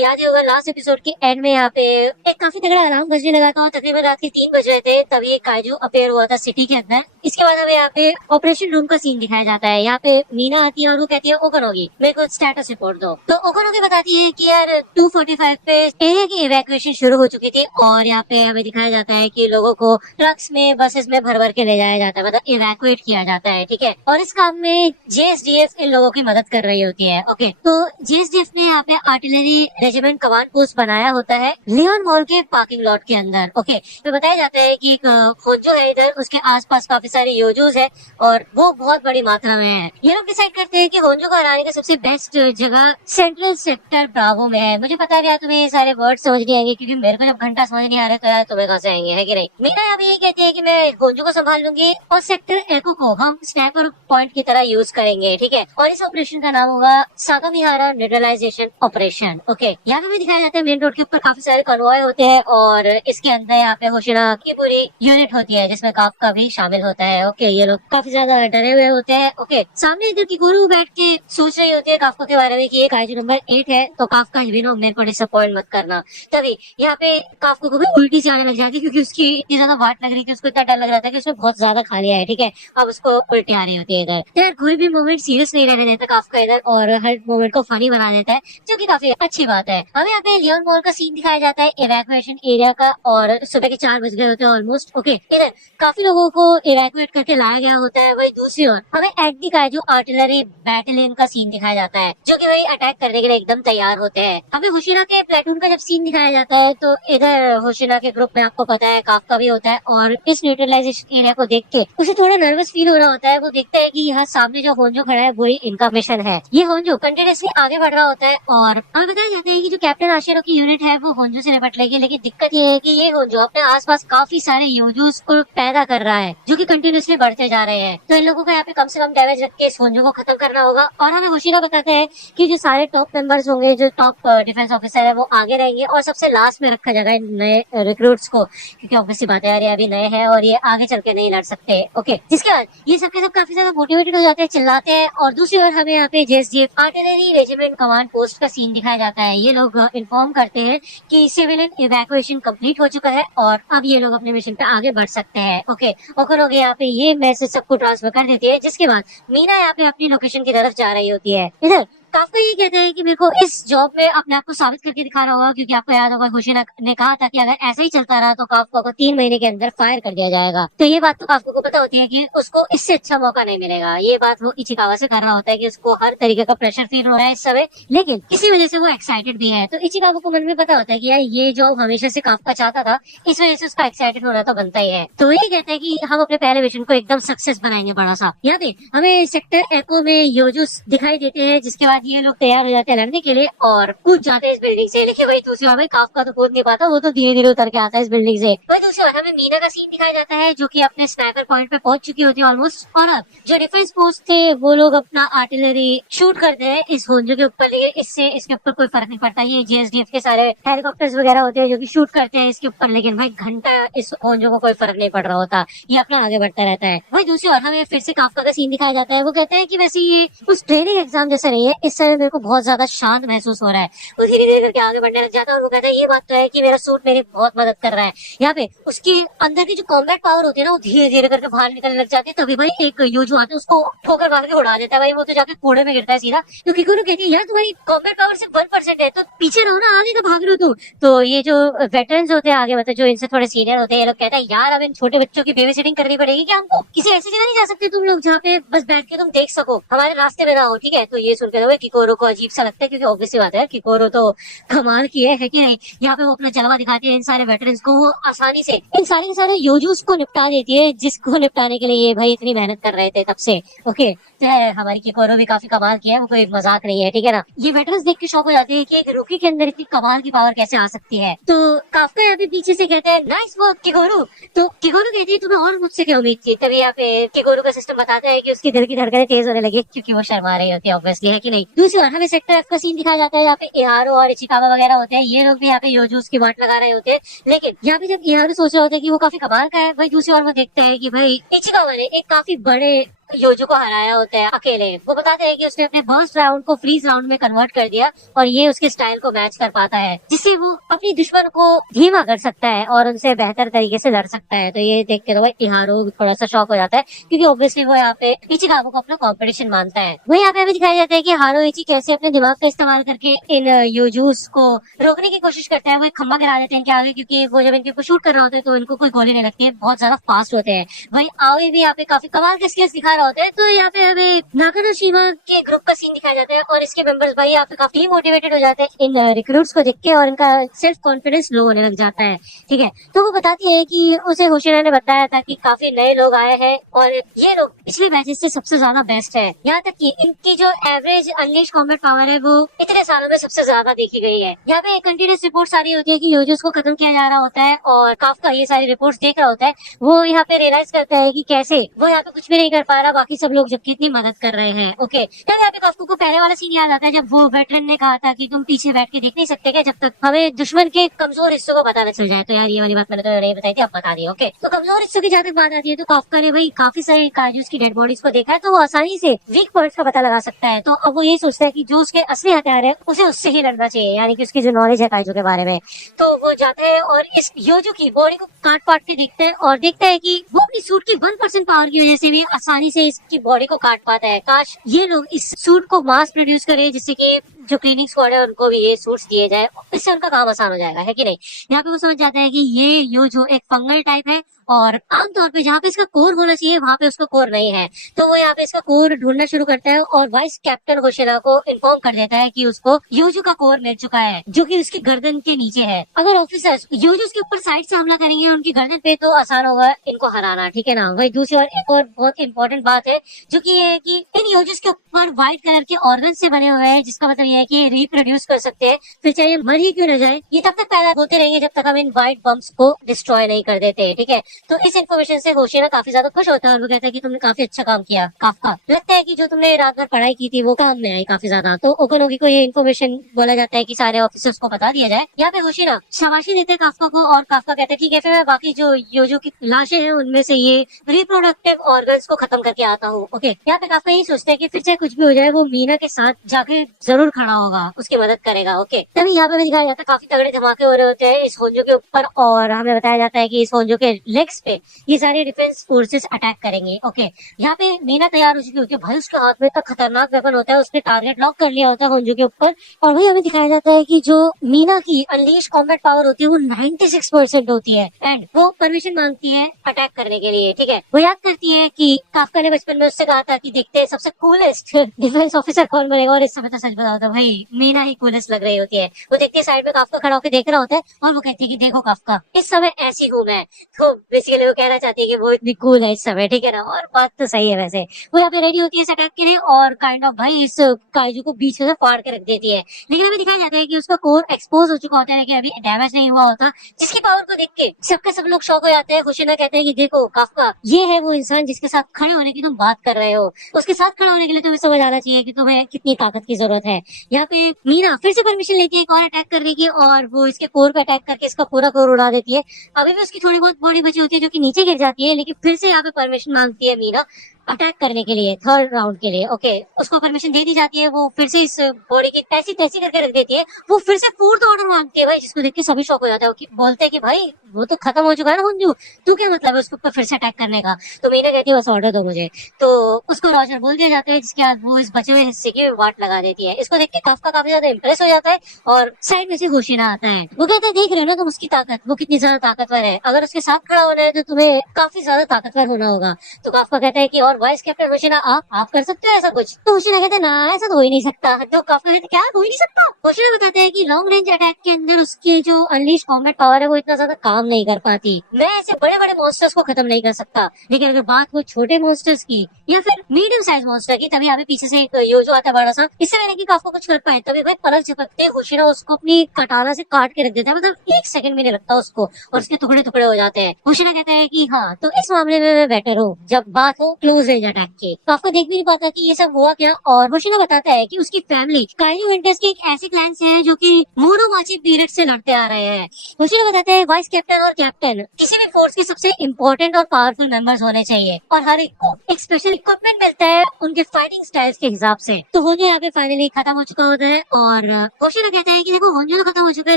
याद ही होगा last episode के एंड में यहाँ पे एक काफी तगड़ा अलार्म बजने लगा था और तकरीबन रात के 3 बज रहे थे, तभी काइजू अपेयर हुआ था सिटी के अंदर। इसके बाद हमें यहाँ पे ऑपरेशन रूम का सीन दिखाया जाता है। यहाँ पे मीना आती है और वो कहती है ओकोनोगी मेरे को स्टेटस रिपोर्ट दो। तो ओकोनोगी बताती है कि यार 2:45 पे एरिया की इवैक्यूएशन शुरू हो चुकी थी और यहाँ पे हमें दिखाया जाता है कि लोगों को ट्रक्स में बसेस में भर भर के ले जाया जाता है, मतलब इवैक्यूएट किया जाता है, ठीक है। और इस काम में जेएसडीएफ इन लोगों की मदद कर रही होती है। ओके, तो जेएसडीएफ ने यहाँ पे आर्टिलरी रेजिमेंट कमांड पोस्ट बनाया होता है लियोन मॉल के पार्किंग लॉट के अंदर। ओके, तो बताया जाता है कि होंजो है इधर, उसके आसपास काफी सारे योजोज है और वो बहुत बड़ी मात्रा में है। ये लोग डिसाइड करते हैं कि होंजो को हराने का सबसे बेस्ट जगह सेंट्रल सेक्टर ब्रावो में है। मुझे पता है यार तुम्हें ये सारे वर्ड समझ नहीं आएंगे क्योंकि मेरे को जब घंटा समझ नहीं आ रहा तो यार तुम्हें कहाँ से आएंगे, है कि नहीं। मीना यहाँ पे यही कहती है कि मैं होंजो को संभाल लूंगी और सेक्टर एको को हम स्नैपर पॉइंट की तरह यूज करेंगे, ठीक है। और इस ऑपरेशन का नाम होगा सागामिहारा न्यूट्रलाइजेशन ऑपरेशन। ओके, यहाँ पे भी दिखाया जाता है मेन रोड के ऊपर काफी सारे कन्वॉय होते हैं और इसके अंदर यहाँ पे होशिना की पूरी यूनिट होती है जिसमें काफका भी शामिल होता है। ओके, ये लोग काफी ज्यादा डरे हुए होते हैं। ओके, सामने इधर किकोरू बैठ के सोच रही होती है काफका के बारे में कि ये काइजू नंबर 8 है तो काफका विनो मेरे को डिसअपॉइंट मत करना। तभी यहाँ पे काफका को भी उल्टी से आने लग जाती है क्योंकि उसकी इतनी ज्यादा वाट लग रही थी, उसको इतना डर लग रहा था कि उसने बहुत ज्यादा खा लिया है, ठीक है। अब उसको उल्टी आ रही होती है इधर। यार कोई भी मोमेंट सीरियस नहीं रहने देता काफका इधर और हर मोमेंट को फनी बना देता है, जो कि काफी अच्छी बात है। हमें यहाँ पे लियोन मॉल का सीन दिखाया जाता है इवैक्यूएशन एरिया का और सुबह के 4 बज गए होते हैं ऑलमोस्ट। ओके, इधर काफी लोगों को इवैक्यूएट करके लाया गया होता है। वही दूसरी ओर हमें एंटी काइजू आर्टिलरी बैटलियन का सीन दिखाया जाता है जो कि वही अटैक करने के लिए एकदम तैयार होते हैं। हमें होशिना के प्लेटून का जब सीन दिखाया जाता है तो इधर होशिना के ग्रुप में आपको पता है काफका भी होता है और इस न्यूट्रलाइजेशन एरिया को देख के उसे थोड़ा नर्वस फील हो रहा होता है। वो देखता है कि यहाँ सामने जो होंजो खड़ा है वही इनका मिशन है। ये होंजो कंटिन्यूसली आगे बढ़ रहा होता है और हमें बताया जाता है कि जो कैप्टन आशिरो की यूनिट है वो होंजो से निपट लेगी, लेकिन दिक्कत ये है कि ये होंजो अपने आसपास काफी सारे योजोस को पैदा कर रहा है जो कि कंटिन्यूसली बढ़ते जा रहे हैं। तो इन लोगों को यहाँ पे कम से कम डैमेज रख के इस होंजो को खत्म करना होगा। और हमें होशिना बताते हैं कि जो सारे टॉप मेंबर्स होंगे, जो टॉप डिफेंस ऑफिसर है वो आगे रहेंगे और सबसे लास्ट में रखा जाएगा नए रिक्रूट्स को, क्योंकि ऑब्वियसली बात है यार ये अभी नए हैं और ये आगे चल के नहीं लड़ सकते। ओके, जिसके बाद ये सबके सब काफी ज्यादा मोटिवेटेड हो जाते हैं, चिल्लाते हैं। और दूसरी ओर हमें यहाँ पे जेएसडीएफ आर्टिलरी रेजिमेंट कमांड पोस्ट का सीन दिखाया जाता है। ये लोग इन्फॉर्म करते हैं कि सिविलियन इवैक्यूएशन कंप्लीट हो चुका है और अब ये लोग अपने मिशन पे आगे बढ़ सकते हैं। ओके, ओकोनोगी यहाँ पे ये मैसेज सबको ट्रांसफर कर देती है, जिसके बाद मीना यहाँ पे अपनी लोकेशन की तरफ जा रही होती है। इधर काफका ये कहते हैं कि मेरे को इस जॉब में अपने आप को साबित करके दिखाना होगा, क्योंकि आपको याद होगा होशिना ने कहा था कि अगर ऐसा ही चलता रहा तो काफका को 3 महीने के अंदर फायर कर दिया जाएगा। तो ये बात तो काफका को पता होती है कि उसको इससे अच्छा मौका नहीं मिलेगा। ये बात वो इचिकावा से कर रहा होता है कि उसको हर तरीके का प्रेशर फील हो रहा है इस समय, लेकिन इसी वजह से वो एक्साइटेड भी है। तो इचिकावा को मन में पता होता है कि यार ये जॉब हमेशा से काफका चाहता था, इस वजह से उसका एक्साइटेड होना तो बनता ही है। तो ये कहते हैं कि हम अपने पहले मिशन को एकदम सक्सेस बनाएंगे बड़ा सा। यहाँ पे हमें सेक्टर एको में योजुस दिखाई देते हैं, जिसके बाद ये लोग तैयार हो जाते हैं लड़ने के लिए और कूद जाते हैं इस बिल्डिंग से। लेकिन वही दूसरी ओर काफका तो कूद नहीं पाता, वो तो धीरे धीरे उतर के आता है इस बिल्डिंग से। वही दूसरी ओर हमें मीना का सीन दिखाया जाता है जो कि अपने स्नाइपर पॉइंट पे पहुंच चुकी होती है ऑलमोस्ट। और अब जो डिफेंस पोस्ट थे वो लोग अपना आर्टिलरी शूट करते हैं इस होंजो के ऊपर, लेकिन इससे इसके ऊपर कोई फर्क नहीं पड़ता। ये जेएसडीएफ के सारे हेलीकॉप्टर्स वगैरह होते हैं जो कि शूट करते हैं इसके ऊपर, लेकिन भाई घंटा इस होंजो को कोई फर्क नहीं पड़ रहा होता, ये अपना आगे बढ़ता रहता है। वही दूसरी ओर हमें फिर से काफका का सीन दिखाया जाता है। वो कहते हैं कि वैसे ये उस ट्रेनिंग एग्जाम जैसा नहीं है, इस समय मेरे को बहुत ज्यादा शांत महसूस हो रहा है। वो धीरे धीरे करके आगे बढ़ने लग जाता है और वो कहता है ये बात तो है कि मेरा सूट मेरी बहुत मदद कर रहा है। यहाँ पे उसके अंदर की जो कॉम्बैट पावर होती है ना वो धीरे धीरे करके बाहर निकलने लग जाती है। तभी भाई एक योजो आते हैं उसको ठोकर मार के उड़ा देता है। भाई वो तो जाके कूड़े में गिरता है सीधा, क्योंकि किकोरू कहती है यार तुम्हारी कॉम्बैट पावर सिर्फ 1% है तो पीछे रहो ना, आगे का भाग रहे हो तुम। तो ये जो वेटरन्स होते हैं आगे, मतलब जो इनसे थोड़े सीनियर होते हैं, ये लोग कहते हैं यार अब इन छोटे बच्चों की बेबी सिटिंग करनी पड़ेगी कि हमको किसी ऐसी जगह नहीं जा सकते तुम लोग जहाँ पे बस बैठ के तुम देख सको, हमारे रास्ते में ना हो, ठीक है। तो ये सुनकर किकोरू को अजीब सा लगता है, क्योंकि ऑब्वियसली बात है किकोरू तो कमाल की है कि नहीं। यहाँ पे वो अपना जलवा दिखाती है इन सारे वेटरन्स को, वो आसानी से इन सारे योजूस को निपटा देती है, जिसको निपटाने के लिए ये भाई इतनी मेहनत कर रहे थे तब से। ओके, तो हमारी किकोरू भी काफी कमाल की है, वो कोई मजाक नहीं है, ठीक है ना। ये वेटरन्स देख के शौक हो जाते हैं कि एक रूकी के अंदर इतनी कमाल की पावर कैसे आ सकती है। तो काफका यहाँ पे पीछे से कहते हैं नाइस वर्क किकोरू। तो किकोरू कहती है तुम्हें और मुझसे क्या उम्मीद थी। तभी यहाँ पे किकोरू का सिस्टम बताता है कि उसकी दिल की धड़कनें तेज होने लगी क्योंकि वो शर्मा रही होती है, ऑब्वियसली, है कि नहीं। दूसरी ओर हमें सेक्टर एफ का सीन दिखाया जाता है, यहाँ पे इहारो और इचिकावा वगैरह होते हैं। ये लोग भी यहाँ पे योजूस की वाट लगा रहे होते हैं, लेकिन यहाँ पे जब इहारो सोच रहे होते हैं कि वो काफी कमाल का है, भाई दूसरी ओर वो देखते हैं कि भाई इचिकावा ने एक काफी बड़े योजो को हराया होता है अकेले। वो बताते हैं कि उसने अपने बर्स्ट राउंड को फ्रीज राउंड में कन्वर्ट कर दिया और ये उसके स्टाइल को मैच कर पाता है, जिससे वो अपनी दुश्मन को धीमा कर सकता है और उनसे बेहतर तरीके से लड़ सकता है। तो ये देख के तो भाई इहारो थोड़ा सा शॉक हो जाता है, क्योंकि ऑब्वियसली वो यहाँ पे इचिकागो को अपना कॉम्पिटिशन मानता है। वो यहाँ पे भी दिखाया जाता है कि हारोइची कैसे अपने दिमाग का इस्तेमाल करके इन योजूस को रोकने की कोशिश करता है। वो एक खम्बा गिरा देते हैं इनके आगे, क्योंकि वो जब इनके ऊपर शूट कर रहा होता है तो इनको कोई गोली नहीं लगती है, बहुत ज्यादा फास्ट होते हैं। वही आओई भी यहाँ पे काफी कमाल के स्किल्स दिखा रहा होता है। तो यहाँ पे हमें नाकानोशिमा के ग्रुप का सीन दिखाया जाता है और इसके मेंबर्स भाई यहाँ पे काफी मोटिवेटेड हो जाते हैं इन रिक्रूट्स को देख के और इनका सेल्फ कॉन्फिडेंस लो होने लग जाता है। ठीक है, तो वो बताती है कि उसे होशिना ने बताया था कि काफी नए लोग आए हैं और ये लोग पिछले बैचेस से सबसे ज्यादा बेस्ट है। यहाँ तक कि इनकी जो एवरेज अनलीश कॉम्बैट पावर है वो इतने सालों में सबसे ज्यादा देखी गई है। यहाँ पे कंटिन्यूस रिपोर्ट्स आ रही होती है कि योजोस को खत्म किया जा रहा होता है और काफका ये सारी रिपोर्ट्स देख रहा होता है। वो यहाँ पे रियलाइज करता है कि कैसे वो यहाँ पे कुछ भी नहीं कर पा रहा, बाकी सब लोग जबकि इतनी मदद कर रहे हैं। ओके, तब यहाँ पे काफका को पहले वाला सीन याद आता है जब वो वेटरन ने कहा था कि तुम पीछे बैठ के देख नहीं सकते क्या जब तक हमें दुश्मन के कमजोर हिस्सों को पता न चल जाए। तो यार ये वाली बात मैंने तो नहीं बताई थी, अब बता दी। ओके, तो कमजोर हिस्सों की जहाँ तक बात आती है तो काफका ने भाई काफी सारे काजूस की डेड बॉडीज को देखा है, तो वो आसानी से वीक पॉइंट्स का पता लगा सकता है। तो अब वो यही सोचता है कि जो उसके असली हथियार है उसे उससे ही लड़ना चाहिए, यानी कि उसकी जो नॉलेज है काजू के बारे में। तो वो जाते हैं और इस योजो की बॉडी को काट पाट के देखते हैं और देखते हैं कि वो अपनी सूट की 1% पावर की वजह से भी आसानी से इसकी बॉडी को काट पाता है। काश ये लोग इस सूट को मास प्रोड्यूस करे, जिससे कि जो क्लीनिंग स्क्वाड है उनको भी ये सूट्स दिए जाए, इससे उनका काम आसान हो जाएगा, है कि नहीं। यहाँ पे वो समझ जाता है कि ये योजो एक फंगल टाइप है और आमतौर पे जहाँ पे इसका कोर होना चाहिए वहाँ पे उसका कोर नहीं है। तो वो यहाँ पे इसका कोर ढूंढना शुरू करता है और वाइस कैप्टन होशिना को इन्फॉर्म कर देता है कि उसको योजो का कोर मिल चुका है, जो कि उसकी गर्दन के नीचे है। अगर ऑफिसर्स योजो के ऊपर साइड से हमला करेंगे उनकी गर्दन पे तो आसान होगा इनको हराना, ठीक है ना। वही दूसरी और एक और बहुत इंपॉर्टेंट बात है जो कि ये है कि इन योजोस के ऊपर व्हाइट कलर के ऑर्गन से बने हुए हैं, जिसका मतलब ये है कि रिप्रोड्यूस कर सकते हैं, फिर चाहे मर ही क्यों न जाए ये तब तक पैदा होते रहेंगे जब तक हम इन व्हाइट बम्स को डिस्ट्रॉय नहीं कर देते, ठीक है। तो इस इन्फॉर्मेशन से होशिना काफी ज्यादा खुश होता है और वो कहता है कि तुमने काफी अच्छा काम किया काफका, लगता है कि जो तुमने रात भर पढ़ाई की थी वो काम में आई काफी ज्यादा। तो ओकोनोगी को ये इन्फॉर्मेशन बोला जाता है कि सारे ऑफिसर्स को बता दिया जाए। यहाँ पे होशिना शाबाशी देते हैं काफका को और काफका कहते हैं ठीक है फिर मैं बाकी जो योजो की लाशें हैं उनमें से ये रिप्रोडक्टिव ऑर्गन्स को खत्म करके आता हूँ। ओके, यहाँ पे काफका यही सोचते हैं कि फिर चाहे कुछ भी हो जाए वो मीना के साथ जाके जरूर खड़ा होगा, उसकी मदद करेगा। ओके, तभी यहाँ पे भी दिखाया जाता है काफी तगड़े धमाके हो रहे होते हैं इस होंजो के ऊपर और हमें बताया जाता है कि इस होंजो के लेग्स पे ये सारे डिफेंस फोर्सेस अटैक करेंगे। ओके, यहाँ पे मीना तैयार हो चुकी होती है, भाई उसके हाथ में इतना खतरनाक वेपन होता है, उसने टारगेट लॉक कर लिया होता है होंजो के ऊपर। और वही हमें दिखाया जाता है कि जो मीना की अनलीश कॉम्बैट पावर होती है वो 96% होती है एंड वो परमिशन मांगती है अटैक करने के लिए, ठीक है। वो याद करती है कि काफका ने बचपन में उससे कहा था कि देखते हैं सबसे कूलेस्ट डिफेंस ऑफिसर कौन बनेगा, और इस समय तो सच बताओ तो भाई मीना ही कूलेस्ट लग रही होती है। वो देखती है साइड में काफका खड़ा होकर देख रहा होता है और वो कहती है कि देखो काफका इस समय ऐसी हूँ मैं। तो बेसिकली वो कहना चाहती है कि वो इतनी कूल है इस समय, ठीक है ना। और बात तो सही है वैसे। वो यहाँ पे रेडी होती है इस अटैक के लिए और काइंड ऑफ भाई इस काइजू को बीच से फाड़ के रख देती है, लेकिन हमें दिखाया जाता है कि उसका कोर एक्सपोज हो चुका होता है लेकिन अभी डैमेज नहीं हुआ होता, जिसकी पावर को देख के सबके सब लोग शॉक हो जाते हैं। होशिना कहते हैं कि देखो काफका ये है वो इंसान जिसके साथ खड़े होने की तुम बात कर रहे हो, उसके साथ खड़ा होने के लिए तुम्हें समझ आना चाहिए कि तुम्हें कितनी ताकत की जरूरत है। यहाँ पे मीना फिर से परमिशन लेती है एक और अटैक करने की और वो इसके कोर पे अटैक करके इसका पूरा कोर उड़ा देती है। अभी भी उसकी थोड़ी बहुत बॉडी बची होती है जो कि नीचे गिर जाती है, लेकिन फिर से यहाँ पे परमिशन मांगती है मीना अटैक करने के लिए थर्ड राउंड के लिए। ओके, उसको परमिशन दे दी जाती है, वो फिर से इस बॉडी की ऐसी तैसी करके रख देती है। वो फिर से फोर्थ ऑर्डर मांगती है भाई, जिसको देख के सभी शॉक हो जाता है कि बोलते हैं कि भाई वो तो खत्म हो चुका है ना हुंजू, तू क्या मतलब है उसके ऊपर फिर से अटैक करने का। तो मीना कहती है बस ऑर्डर दो मुझे, तो उसको रॉजर बोल दिया जाता है, जिसके बाद वो इस बचे हुए हिस्से की वाट लगा देती है। इसको देख के काफका काफी ज्यादा इंप्रेस हो जाता है और साइड में से होशिना आता है। वो कहता है देख रहे हो ना तुम उसकी ताकत, वो कितनी ज्यादा ताकतवर है, अगर उसके साथ खड़ा होना है तो तुम्हें काफी ज्यादा ताकतवर होना होगा। तो काफका कहता है कि और वाइस कैप्टन होशिना आप कर सकते हो ऐसा कुछ। तो होशिना कहते हैं ना ऐसा तो हो ही नहीं सकता। तो काफका कहते क्या हो ही नहीं सकता। होशिना बताते हैं कि लॉन्ग रेंज अटैक के अंदर उसकी जो अनलीश कॉम्बैट पावर है वो इतना ज्यादा काम नहीं कर पाती। मैं ऐसे बड़े बड़े मॉन्स्टर्स को खत्म नहीं कर सकता, लेकिन अगर बात हो छोटे मॉन्स्टर्स की या फिर मीडियम साइज मॉन्स्टर की, तभी यहाँ पीछे से एक योजो आता है बड़ा सा, इससे मैंने की काफका कुछ कर पाए, तभी भाई पलक झपकते होशिना उसको अपनी कटाना से काट के रख देता है, मतलब 1 सेकंड भी नहीं लगता उसको और उसके टुकड़े टुकड़े हो जाते हैं। होशिना कहता है कि हाँ तो इस मामले में मैं बेटर हूँ जब बात हो क्लोज रेंज अटैक की। काफका देख भी नहीं पाता कि ये सब हुआ क्या, और होशिना बताता है कि उसकी फैमिली काइजू हंटर्स के एक ऐसे क्लैन से है जो कि मोरो प्राचीन पीरियड से लड़ते आ रहे हैं। होशियार बताते हैं वाइस कैप्टन और कैप्टन किसी भी फोर्स के सबसे इम्पोर्टेंट और पावरफुल मेंबर्स होने चाहिए और हर एक को एक स्पेशल इक्विपमेंट मिलता है उनके फाइटिंग स्टाइल्स के हिसाब से। तो होंजो यहाँ पे फाइनली खत्म हो चुका होता है और होशियार कहता है कि देखो होंजो तो खत्म हो चुका है,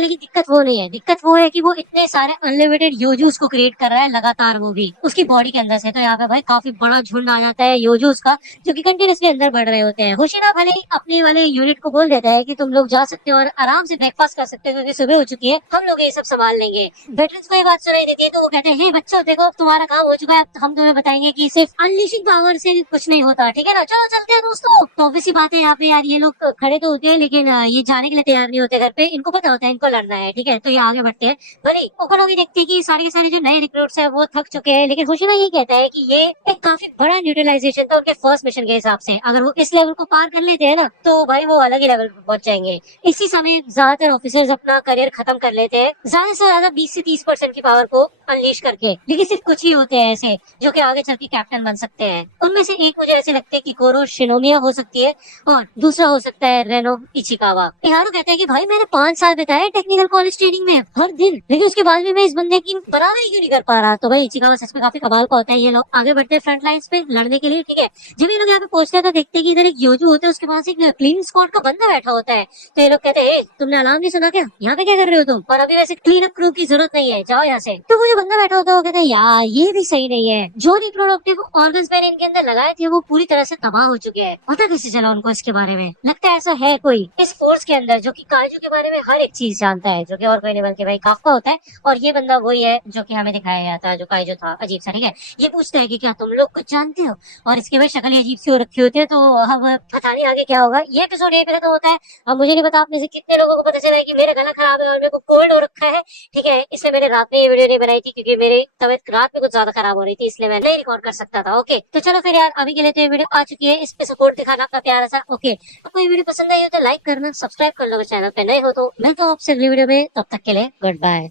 लेकिन दिक्कत वो नहीं है, दिक्कत वो है कि वो इतने सारे अनलिमिटेड योजूस को क्रिएट कर रहा है लगातार, वो भी उसकी बॉडी के अंदर से। तो यहाँ पे भाई काफी बड़ा झुंड आ जाता है योजूस का, जो कि कंटिन्यूसली अंदर बढ़ रहे होते हैं। होशियार भले ही अपने वाले यूनिट को बोल देता है कि तुम लोग जा सकते हो और आराम से ब्रेकफास्ट कर सकते हो क्योंकि सुबह हो चुकी है, हम लोग ये सब संभाल लेंगे। वेटरन्स को ये बात सुनाई देती है तो वो कहते हैं, हे बच्चों देखो तुम्हारा काम हो चुका है, अब हम तुम्हें बताएंगे कि सिर्फ अनलीशिंग पावर से कुछ नहीं होता, ठीक है ना, चलो चलते हैं दोस्तों। तो ऑब्वियस बात है यहाँ पे यार ये लोग खड़े तो होते हैं लेकिन ये जाने के लिए तैयार नहीं होते घर पे, इनको पता होता है इनको लड़ना है, ठीक है, तो ये आगे बढ़ते हैं। भले ओको भी देखते हैं कि सारे के सारे जो नए रिक्रूट्स हैं वो थक चुके हैं, लेकिन होशियार ये कहता है कि ये एक काफी बड़ा न्यूट्रलाइजेशन था उनके फर्स्ट मिशन के हिसाब से, अगर वो इस लेवल को पार कर लेते हैं ना तो भाई वो अलग ही लेवल पर पहुंच जाएंगे। इसी समय ज्यादातर ऑफिसर्स अपना करियर खत्म कर लेते हैं ज्यादा से ज्यादा 20 से 30% की पावर को अनलीश करके, लेकिन सिर्फ कुछ ही होते हैं ऐसे जो कि आगे चल के कैप्टन बन सकते हैं। उनमें से एक मुझे ऐसे लगते हैं कि कोरो शिनोमिया हो सकती है और दूसरा हो सकता है रेनो इचिकावा। इहारो कहता है कि भाई मैंने 5 साल बिताए टेक्निकल कॉलेज ट्रेनिंग में हर दिन, लेकिन उसके बाद भी मैं इस बंदे की बराबरी क्यों नहीं कर पा रहा। तो भाई इचिकावा सच में काफी कमाल का होता है। ये लोग आगे बढ़ते हैं फ्रंट लाइन्स पे लड़ने के लिए, ठीक है। जब ये लोग यहाँ पे पहुंचते हैं तो देखते हैं कि इधर एक योजू होता है, उसके पास एक क्लीन स्क्वाड का बंदा बैठा होता है। तो ये लोग कहते हैं, तुमने अलार्म नहीं सुना क्या, यहाँ पे क्या कर रहे हो तुम, और अभी वैसे क्लीन अप क्रू की जरूरत नहीं है, जाओ यहाँ से। तो वो जो बंदा बैठा होता है वो कहता है यार ये भी सही नहीं है, जो रिप्रोडक्टिव ऑर्गन्स मैंने इनके अंदर लगाए थे वो पूरी तरह से तबाह हो चुके हैं। पता कैसे चला उनको इसके बारे में, लगता है ऐसा है कोई इस फोर्स के अंदर जो कि काइजू के बारे में हर एक चीज जानता है, जो कि और कोई नहीं बल्कि भाई काफ्का होता है। और ये बंदा वही है जो कि हमें दिखाया गया था, जो काइजू था अजीब सा, ठीक है। ये पूछता है कि क्या तुम लोग कुछ जानते हो, और इसके भाई शक्ल अजीब सी हो रखी होती है। तो अब पता नहीं आगे क्या होगा। ये एपिसोड यही पे खत्म होता है। अब मुझे नहीं पता आप में से कितने लोगों को पता चला है कि मेरा गला खराब है और मेरे को कोल्ड हो रखा है, ठीक है। इसलिए मैंने रात में ये वीडियो नहीं बनाई थी क्योंकि मेरी तबीयत रात में कुछ ज्यादा खराब हो रही थी, इसलिए मैं नहीं रिकॉर्ड कर सकता था। ओके तो चलो फिर यार अभी के लिए तो ये वीडियो आ चुकी है, इस पे सपोर्ट दिखाना अपना प्यारा सा। ओके आपको ये वीडियो पसंद आई हो तो लाइक करना, सब्सक्राइब कर लो, चैनल पे नए हो तो। मैं तो आपसे अगली वीडियो में, तब तक के लिए गुड बाय।